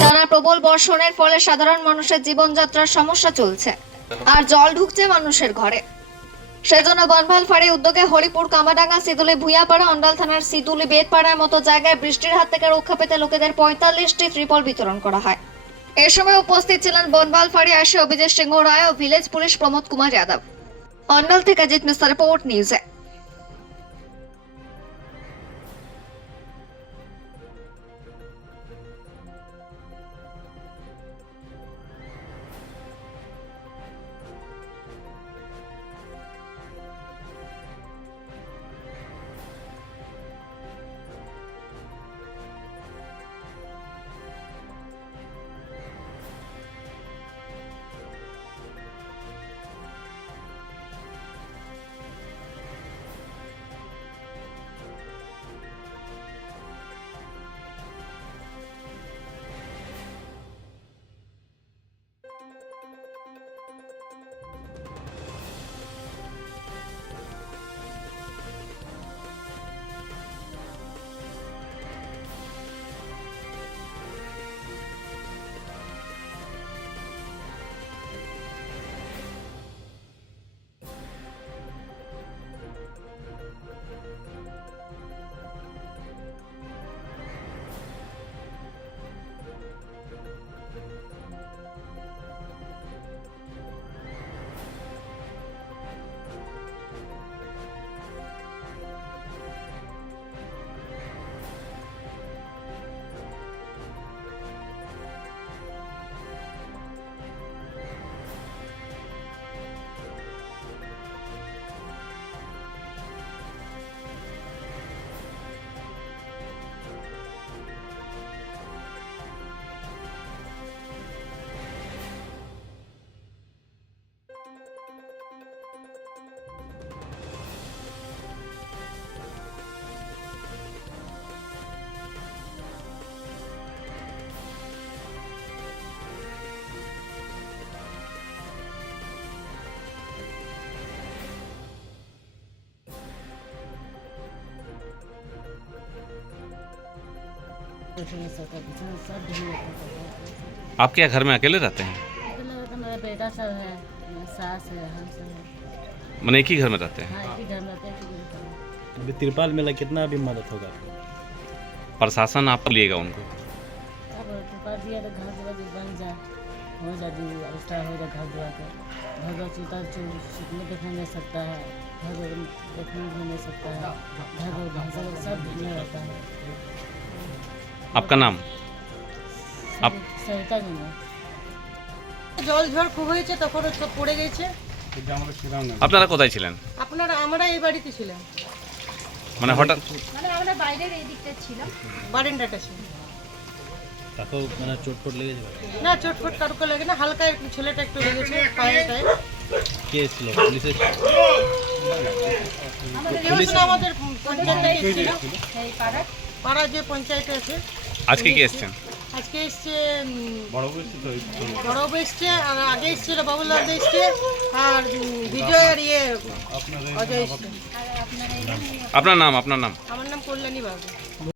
টানা প্রবল বর্ষণের ফলে সাধারণ মানুষের জীবনযাত্রার সমস্যা চলছে। আর জল ঢুকছে মানুষের ঘরে। সেজন্য বনভাল ফাঁড়ি উদ্যোগে হরিপুর, কামাডাঙ্গা, সিদুলি, ভুইয়াপাড়া, অন্ডাল থানার সিদুলি বেদপাড়ার মতো জায়গায় বৃষ্টির হাত থেকে রক্ষা পেতে লোকেদের পঁয়তাল্লিশটি ত্রিপল বিতরণ করা হয়। এ সময় উপস্থিত ছিলেন বনভাল ফাঁড়ি আসে অভিজিৎ সিংহ রায় ও ভিলেজ পুলিশ প্রমোদ কুমার যাদব। অন্ডাল থেকে জিত মিস্টার রিপোর্ট নিউজে। आप क्या घर में अकेले रहते हैं? तो मेरा बेटा सब है सास है हम सब है। मैंने एक ही घर में रहते हैं। हाँ एक घर में रहते। अभी तिरपाल मिला कितना अभी मदद होगा आपको? प्रशासन आप लिएगा उनको? अब टिपा दिया तो घर दुआ बन जाए हो जाए अवस्था हो जाए घर दुआ का घर दुआ चूता चू देखने नहीं सकता है घर दुआ देखने भी नहीं सकता है घर दुआ सब रहता है। आपका नाम आप- सहिता जी में জল ঝড় খুব হয়েছে তখন সব পড়ে গেছে আপনারা কোথায় ছিলেন আপনারা আমরা এই বাড়িতে ছিলাম মানে হঠাৎ বারেন্ডাটা ছিল তাকেও মানে চোট ফোট লেগেছে না চটফট কারুকে লাগে না হালকা একটু ছেলেটা একটু লেগেছে পায়েটায় কে এসেছিল পুলিশ এসেছিল কেউ ছিল আমাদের পঞ্চায়েতে এসেছিল পাড়া যে পঞ্চায়েতে আছে আজকে কি এসছেন? আজকে এসছে বড় এসছে আর আগে বাবুল বাবুলাল এসছে আর বিজয় আর ইয়ে অজয় এসছে। আপনার নাম আপনার নাম? আমার নাম কল্যাণী বাবু।